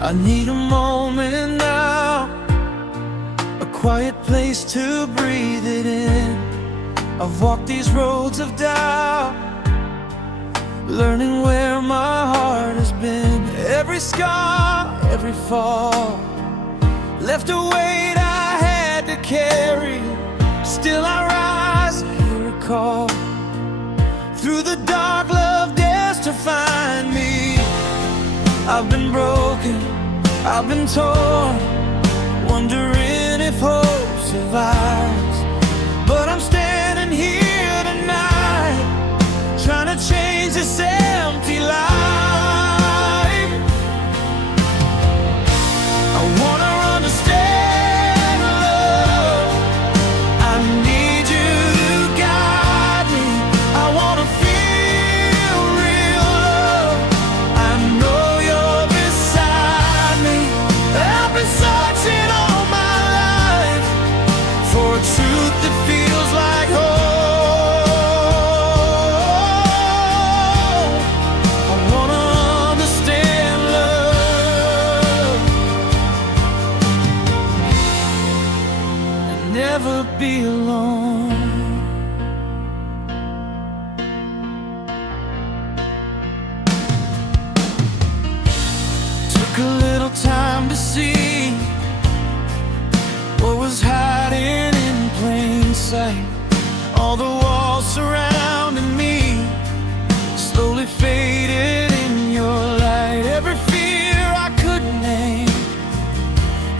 I need a moment now, a quiet place to breathe it in. I've walked these roads of doubt, learning where my heart has been. Every scar, every fall, left a weight I had to carry. Still I rise, hear a call. Through the dark, love dares to find me. I've been broken, I've been torn, wondering if hope survives. But I'm standing here tonight, trying to change this empty life. I wanna understand love, I need you to guide me. I wanna feel real love, I know you're beside me. I've been searching all my life for a truth that feels like home. I wanna understand love and never be alone. Took a little time to see what was hiding in plain sight. All the walls surrounding me slowly faded in your light. Every fear I couldn't name,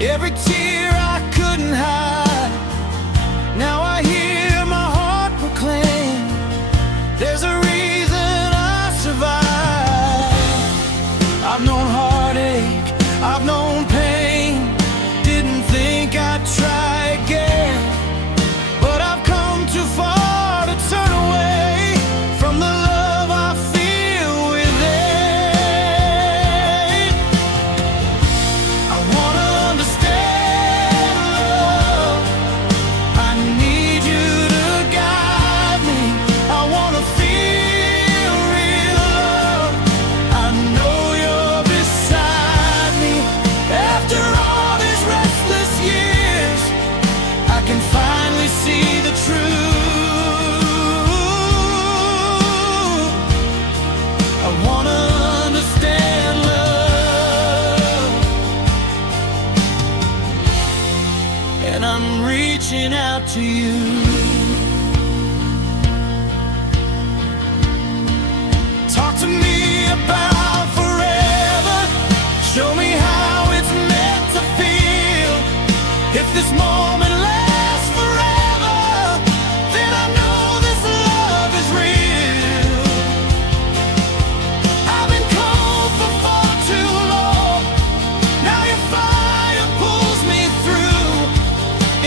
every tear I couldn't hide. Now I hear my heart proclaim, there's a reason I survive. I've known heartache, I've known pain, didn't think I'd try again. But I've come too far to turn away from the love I feel within. I wanna understand love, I need you to guide me. I wanna feel real love, I know you're beside me. After all these restless years, I can finally see the truth. I wanna understand love, and I'm reaching out to you. Talk to me about forever, show me how it's meant to feel. If this moment lasts forever, then I know this love is real. I've been cold for far too long, now your fire pulls me through.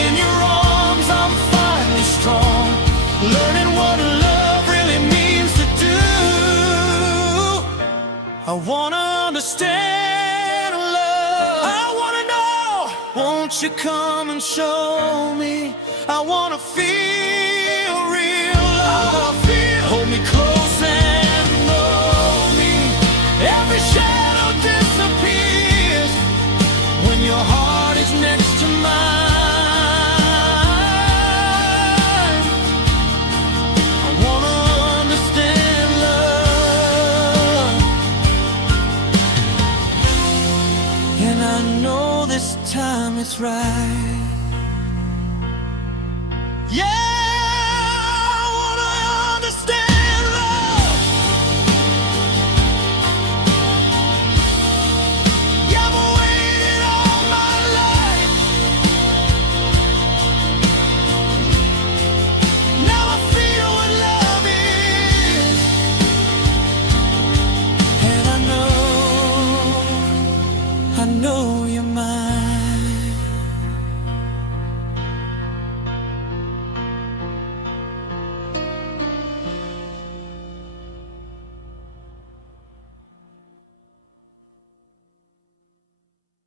In your arms I'm finally strong, learning what love really means to do. I wanna understand love, I wanna know, won't you come and show me? I wanna feel real love, hold me close and know me. Every shadow disappears when your heart is next to mine. I wanna understand love, and I know this time it's right. Yeah, I wanna understand love. Yeah, I've waited all my life, now I feel what love is, and I know you're mine.